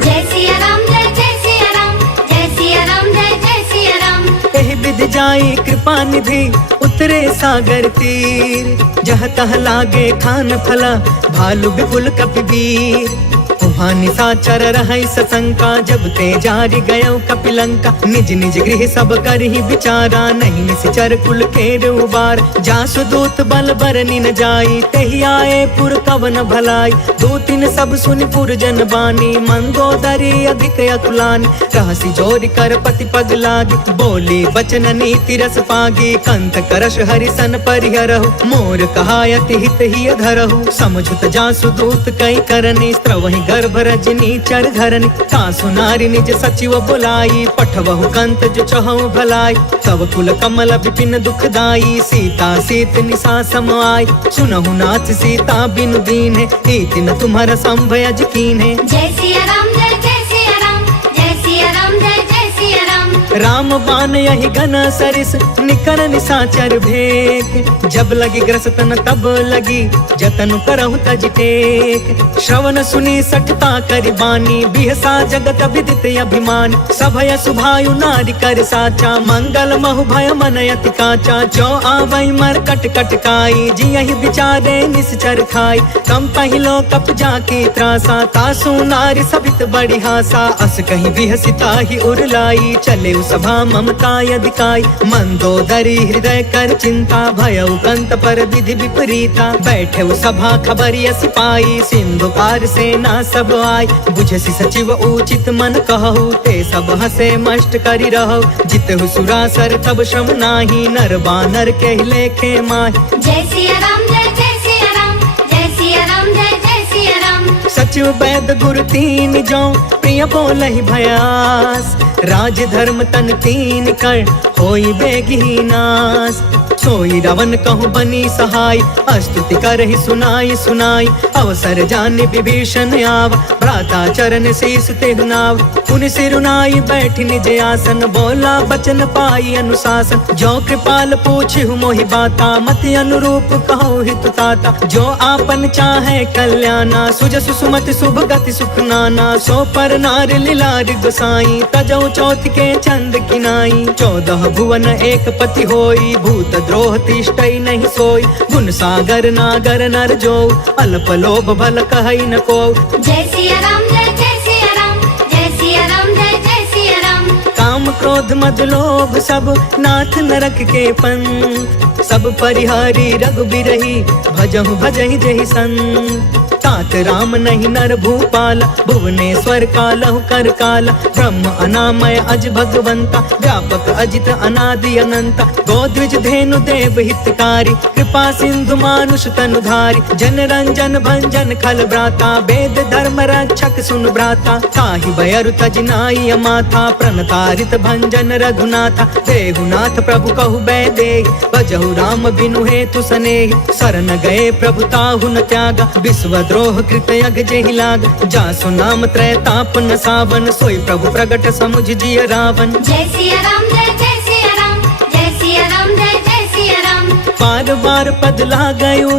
जय सिया राम जय सिया राम, जय सिया राम जय सिया राम। एहि विधि जाई कृपा निधि, उतरे सागर तीर। जह तह लागे खान फला, भालु विपुल कपिवीर। वहाँ निशाचर रहै सशंका, जब ते जारि गयो कपिलंका। निज निज गृह सब करहि विचारा, नहीं निश्चर कुल केर उबार। जासु दूत बल बरनि न जाई, तेहि आए पुर कवन भलाई। दूतिन सब सुनि पुर जन बानी, मंदोदरी अधिक अतुलानी। रहसी जोरि कर पति पग लागी, बोली बचन नीति रस पागी। कंत करश हरिसन परिहरहु, मोर कहायति हित ही धरहु। समुझुत जासु दूत कई करनी, स्त्रवहि गर्भ रजनी चर घरनी। तासु नारी निज सचिव बुलाई, पठवहु कंत जो चहु भलाई। तब कुल कमल विपिन दुखदाई, सीता सीत निशा सम आई। सुनहु नाथ सीता बिनु दीन्हे, इति न तुम्हारा संभयज कीन्हे। जय सिया राम जय सिया राम, जय सिया राम जय सिया राम। राम बान यही घन सरिस, निकर निशाचर भेक। जब लगी ग्रसतन तब लगी, जतन करहु तज टेक। श्रवण सुनी सठता करि बानी, बिहसा जगत विदित अभिमान। सभय सुभायु नारी कर साचा, मंगल महु भय मन अति काचा। जो आवै मर कट कट काई, जियहि विचारे निश्चर खाई। कम पहिलो कप जाके त्रासा, तासु नारी सबित बड़ी हासा। अस कहीं बिहसिता ही उरलाई, चले सभा ममता अधिकाई। मंदोदरी हृदय कर चिंता, भयउ कंत पर विधि विपरीता। बैठे सभा खबरिय सिपाही, सिंधु पार सेना सब आई। बुझसी सचिव उचित मन कहु, ते सब हसे मष्ट करि रहु। जितहु सुरासर तब श्रम नाही, नर बानर के लेखे माहि। जय सिया राम जय सिया राम, जय सिया राम जय सिया राम। सचिव वैद गुरु तीन जो, प्रिय बोलहि भयास। राज धर्म तन तीन कर, होई बेगी नास। सोई रावण कहूँ बनी सहाय, स्तुति करहि सुनाई सुनाई। अवसर जाने विभीषण आवा, भ्राता चरण शीस तेहु नाव। पुनि सिरुनाई बैठ निज आसन, बोला बचन पाई अनुशासन। जो कृपाल पूछहु मोहि बाता, मति अनुरूप कहो हितु ताता। जो आपन चाहे कल्याणा, सुजसु सुमति शुभ गति सुख नाना। सो पर नार लीलार गोसाई, तजौ चौथ के चंद किनाई। 14 भुवन एक पति होई, भूत द्रोह तिष्ठई नहीं सोई। गुण सागर नागर नर जो, अल्प लोभ भल कहई न को। जय सिया राम जय जय सिया राम, जय सिया राम जय जय सिया राम। काम क्रोध मद लोभ सब, नाथ नरक के पंथ। सब परिहारी रघुबीरहि, भजहु भजहि जहि संत। तात राम नहीं नर भूपाल, भुवनेश्वर कालहु कर काला। ब्रह्म अनामय अज भगवंता, व्यापक अजित अनादि अनंता। गोद्विज धेनु देव हितकारी, कृपा सिंधु मानुष तनुधारी। जन रंजन भंजन खल भ्राता, वेद धर्म रक्षक सुन भ्राता। ताहि भयरु तज नाई अमाथा, प्रणतारित भंजन रघुनाथा। देहुनाथ प्रभु कहु बैदेहि, भजहु राम बिनु हेतु सनेहि। शरण गए प्रभु ताहु न त्यागा, विश्व द्रोह कृत यग जेहि लाग। जासु नाम त्रैताप न सावन, सोई प्रभु प्रगट समुझ जिय रावण। जय सिया राम जय जय सिया राम, जय सिया राम जय जय सिया राम। बार बार पद लागयु,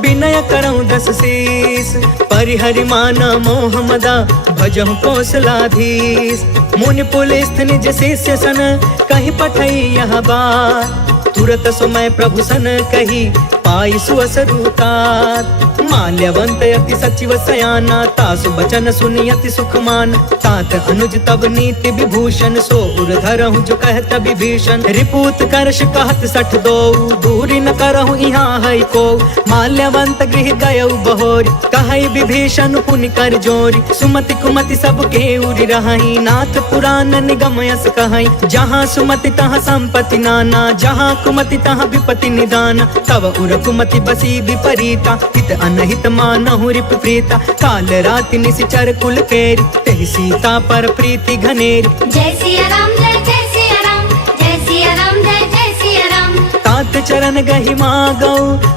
विनय करऊँ 10 शीस। परिहरि माना मोह मदा, भजहु कौशलाधीश। मुनि पुलिस्थ निज शिष्य सन, कहि पठई यह बात। तुरत समय प्रभु सन कही, पाई सुअसरुतात। माल्यवंत अति सचिव सयाना, तासु बचन सुनि अति सुखमान। तात अनुज तब नीति विभूषण, सो उर धरहु जो कहत विभीषण। रिपुत करश कहत 62, दूरी न करहु यहाँ है को। माल्यवंत गृह गयउ बहोरी, कहई विभीषण पुनि कर जोरी। सुमति कुमति सब के उरि रहई, नाथ पुराण निगम यस कहई। जहाँ सुमति तहाँ संपत्ति नाना, जहाँ कुमति तहाँ विपत्ति निदान। तब उर कुमति बसी विपरीता, हित अनहित मानहु रिप प्रीता। काल राति निशिचर कुल केरी, तेहि सीता पर प्रीति घनेरी। जय सिया राम जय जय सिया राम, जय सिया राम जय जय सिया राम। तात चरण गहि मागौ,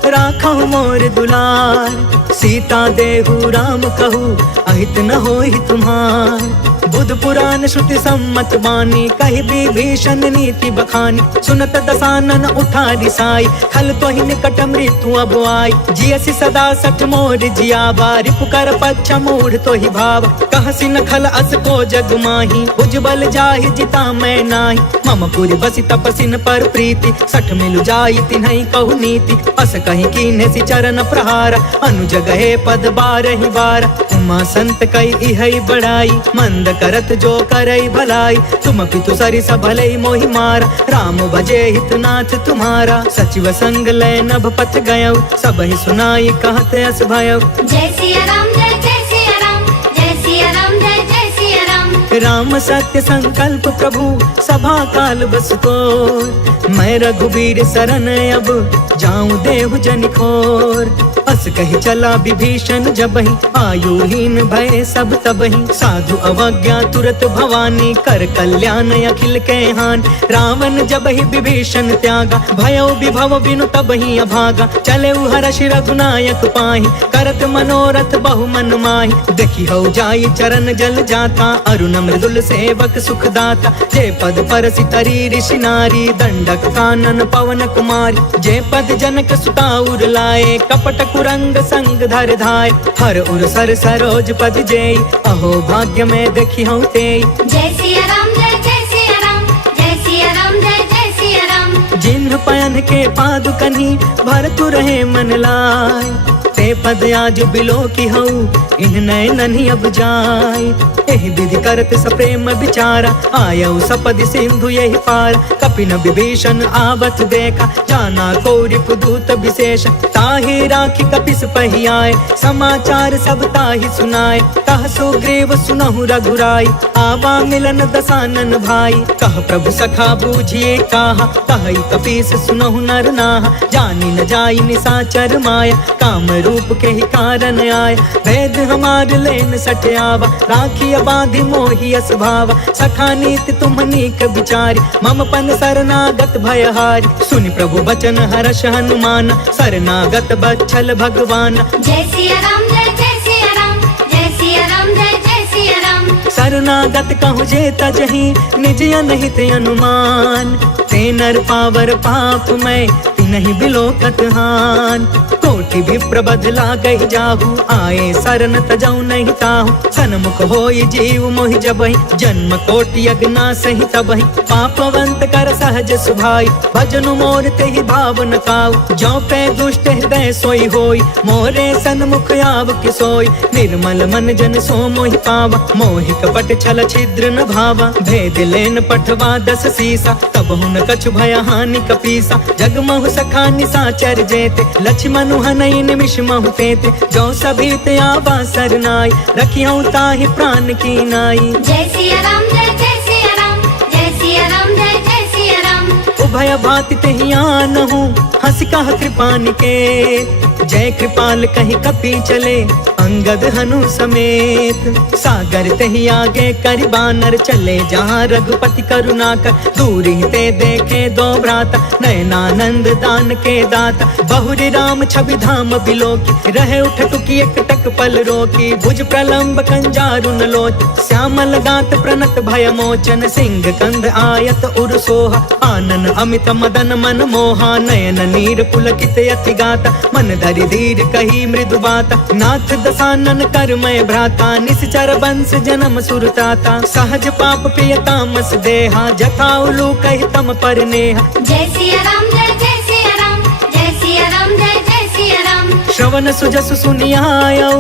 राखहु मोर दुलार। सीता देहु राम कहू, अहित न होहि तुम्हार। बुध पुराण श्रुति सम्मत बानी, कहि विभीषण नीति बखानी। सुनत दसानन उठा रिसाई, खल तोहि निकट मृत्यु अब आई। जियसि सदा सठ मोर जियावा, रिपुकर पच्छ मूढ़ तोहि भाव। कहसि न खल अस को जग माही, उज्जवल जाहि जिता मैं नाही। मम पुरि बसि तपसिन पर प्रीति, सठ मिलु जाई तिन्हई कहु नीति। अस कहि कीन्हे चरण प्रहार, अनुज गहे पद बारहि बार। उमा संत कई इहई बड़ाई, मंद करत जो करई भलाई। तुम पितु सरिस भलई मोहि मारा, राम भजे हितनाथ तुम्हारा। सचिव संग लय नभ पथ गयौ, सबहि सुनाई कहत अस भयौ। जय सिया राम जय जय सिया राम, जय सिया राम जय जय सिया राम। राम सत्य संकल्प प्रभु, सभा काल बस तोर। मैं रघुबीर शरण अब, जाऊं देहु जन खोर। अस कहि चला विभीषण जबहि, आयुहीन भय सब तबहि। साधु अवज्ञा तुरत भवानी, कर कल्याण अखिल के हान। रावण जबहि विभीषण त्यागा, भयो विभव बिनु तबहि अभागा। चले हर्षि रघुनायक पाहि, करत मनोरथ बहु मन माहि। देखि हो जाई चरण जल जाता, अरुण मृदुल सेवक सुखदाता। जे पद परसि तरी ऋषि नारी, दंडक कानन पवन कुमारी। जे पद जनक सुता उर लाए, कपट कुरंग संग धर धाय। हर उर सर सरोज पद जेई, अहो भाग्य में देखी हूँ तेई। जय सिया राम जय जय सिया राम, जय सिया राम जय जय सिया राम। जिन्ह पयन के पादुकनी, भरतु रहे मन लाय। ते पद आज बिलो की हऊ, इन नैनहि अब जाय। एहि विधि करत सप्रेम विचारा, आयऊ सपदि सिंधु यही पार। कपिन विभीषण आवत देखा, जाना को रिपुदूत विशेष। ताहि राखी कपिस पहियाए, समाचार सब ताहि सुनाए। कह सुग्रीव सुनहु रघुराई, आवा मिलन दसानन भाई। कह प्रभु सखा बूझिए काहा, कहई कपीस सुनहु नर नाहा। जानि न जाई निशाचर माया, काम रूप के ही कारण आय। भेद हमार लेन सठयावा, राखिया बांधि मोहि असभावा। सखा नीति तुम्हनीक विचारी, मम पन शरणागत भयहारी। सुनि प्रभु बचन हर्ष हनुमान, शरणागत बच्छल भगवान। जय सिया राम जय जय सिया राम, जय सिया राम जय जय सिया राम। शरणागत कहूँ जे तजहि, निज अनहित अनुमान। ते नर पावर पाप मैं, नहीं बिलोकत हान। कोटि विप्र बदला गई जाहू, आए शरण तजऊ नहीं ताहू। सन्मुख होई जीव मोहि जबहि, जन्म कोटि अगना सही तबहि। पापवंत कर सहज सुभाई, भजनु मोर तेहि भाव न काऊ। जो पे दुष्ट हृदय सोई होई, मोरे सन्मुख आव कि सोई। निर्मल मन जन सो मोहि पावा, मोहि कपट छल छिद्र न भावा। भेद लेन पठवा 10 सीसा, तब हुन कछु भय हानि कपीसा। जगमहु सखा निसाचर जेते, लक्ष्मण हनई निमिष महु तेते। जो सभी ते आवा सरनाई, रखियौ ताहि प्राण की नाई। जय सिया राम जय जय सिया राम, जय सिया राम जय जय सिया राम। उभय भाति तेहि आनहु, हंस कह कृपा निकेत। जय कृपाल कहीं कपि चले, अंगद हनु समेत। सागर तेहि आगे करि बानर, चले जहाँ रघुपति करुणा कर। दूरी ते देखे दो भ्राता, नयनानंद दान के दाता। बहुरी राम छवि धाम बिलोकी, रहे उठ टुकी एक टक पल रोकी। भुज प्रलंब कंजारुन लोच, श्यामल गात प्रणत भय मोचन। सिंह कंध आयत उर सोहा, आनन अमित मदन मन मोहा। नयन नीर पुलकित अति गाता, मन धरि धीर कही मृदु बाता। नाथ दसानन कर मैं भ्राता, निश्चर बंस जन्म सुरताता। सहज पाप प्रिय तामस देहा, जथा उलू कहि तम पर नेहा। जय सिया राम जय जय सिया राम, जय सिया राम जय जय सिया राम। श्रवण सुजसु सुनियायौ,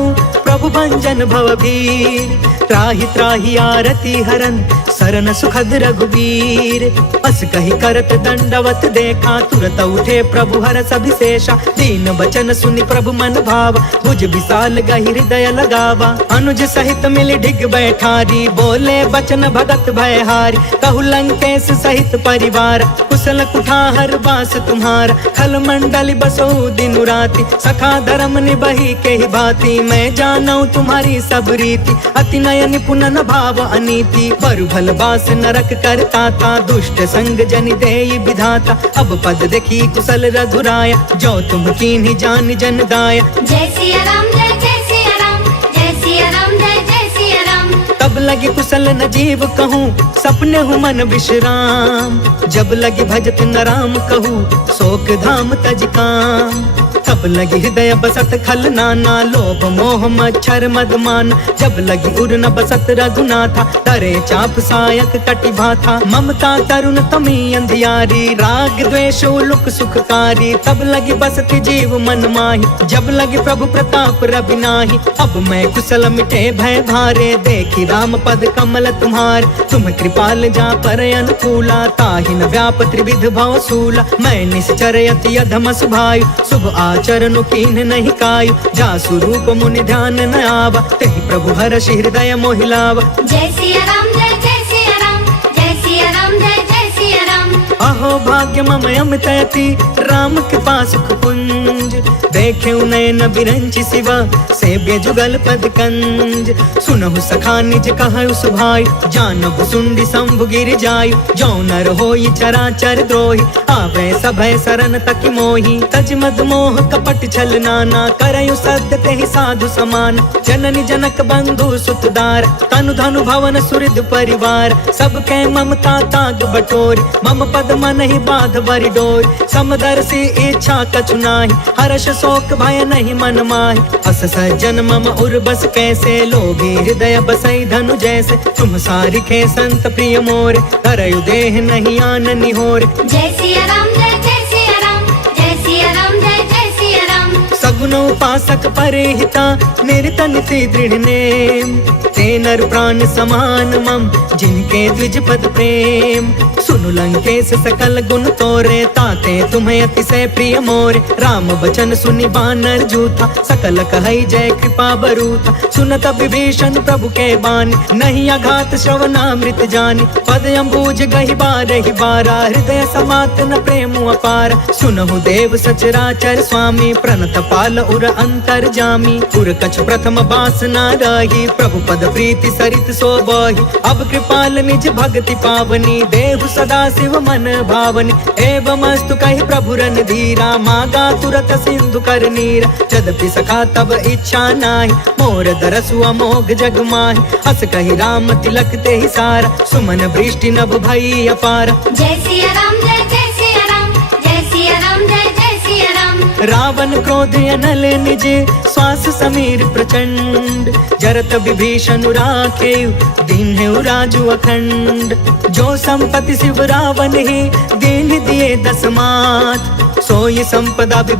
प्रभु भंजन भवभीर। त्राहि त्राहि आरती हरन, सरन सुखद रघुवीर। अस कहि करत दंडवत देखा, तुरत उठे प्रभु हरष अभिषेषा। दीन बचन सुनि प्रभु मन भावा, भुज विशाल गहि हृदय लगावा। अनुज सहित मिलि ढिग बैठारी, बोले बचन भगत भयहारी। कहु लंकेश सहित परिवार, कुशल कुठार बास तुम्हारा। खल मंडल बसो दिनु राति, सखा धर्म निबहि के ही भांति। मैं जानऊ तुम्हारी सब रीति, अति नय निपुण न भाव अनीति। बरु भल बास नरक करता था, दुष्ट संग जनि देई विधाता। अब पद देखी कुशल रघुराया, जो तुम कीन्ही जान जन दाया। जय सिया राम जय जय सिया राम, जय सिया राम जय जय सिया राम। तब लगी कुशल न जीव कहूँ, सपने हूँ मन विश्राम। जब लगी भजत न राम कहूँ, शोक धाम तज काम। तब लगी हृदय बसत खल नाना, लोभ मोह मच्छर मदमान। जब लगी उर न बसत रघुनाथा, डरे चाप सायक कटि भाथा। ममता तरुण तमी अंधियारी, राग द्वेष उलुक सुखकारी। तब लगी बसत जीव मन माही, जब लगी प्रभु प्रताप रवि नाही। अब मैं कुशल मिटे भय भारे, देखी राम पद कमल तुम्हार। तुम कृपाल जा पर अनुकूला, ताहि न व्याप त्रिविध भव सूला। मैं निश्चर अति अधम सुभायु, शुभ आचरण कीन्ह नहीं कायु। जासु रूप मुनि ध्यान न आवा, तेहि प्रभु हर्षि हृदय मोहिलावा। जय सिया राम जय जय सिया राम, जय सिया राम जय जय सिया राम। अहो भाग्य मम अमित अति, राम कृपा सुख पुंज। देखे नयन बिरंचि शिवा, सेव्य जुगल पद कंज। सुनहु सखा निज कहु सुभाई, जानहु सुंडी शंभु गिर जायु। जो नर होई चराचर द्रोही, आवे सभय शरण तकि मोही। तज मद मोह कपट छल नाना, करयु सत्य तेहि साधु समान। जननी जनक बंधु सुतदार, तनु धनु भवन सुहृद परिवार। सबके ममता ताग बटोरी, मम पद मन ही बाध बरि डोरी। समदर्शी इच्छा कछु नाही, हर्ष शोक भय नहीं मन माहि। अस सज्जन मम उर बस कैसे, लोभी हृदय बसई धनु जैसे। तुम सारिखे संत प्रिय मोरे, करयु देह नहीं आन निहोरे। जय सिया राम जय जय सिया राम, जय सिया राम जय जय सिया राम। सगुन उपासक परे हिता, निरत निति दृढ़ नेम। ते नर प्राण समान मम, जिनके द्विज पद प्रेम। सुनु लंकेश सकल गुण तोरे, ताते तुम्हें अतिशय प्रिय मोरे। राम बचन सुनि बानर जूथा, सकल कहई जय कृपा बरूथा। सुनत विभीषण प्रभु के बानी, नहीं अघात श्रवणामृत जानी। पद अम्बुज गहि बारहि बारा, हृदय समात न प्रेम अपार। सुनहु देव सचराचर स्वामी, प्रणत पाल उर अंतर जामी। उर कछ प्रथम बासना रही, प्रभु पद प्रीति सरित सोबहि। अब कृपाल निज भक्ति पावनी, देहु सदा शिव मन भावनी। एवं अस्तु कहि प्रभु रणधीरा, मागा तुरत सिंधु कर नीरा। यद्यपि सखा तब इच्छा नाहि, मोर दरसु अमोघ जग माहि। हस कहि राम तिलक ते ही सारा, सुमन वृष्टि नभ भई अपार। जय सिया राम जय जय सिया राम, जय सिया राम जय जय सिया राम। रावण क्रोध अनल निज, श्वास समीर प्रचंड। जरत विभीषण राखे, दीन्हु राजु अखंड। जो संपत्ति शिव रावण ही, दीन दिए दस मात। सोई संपदा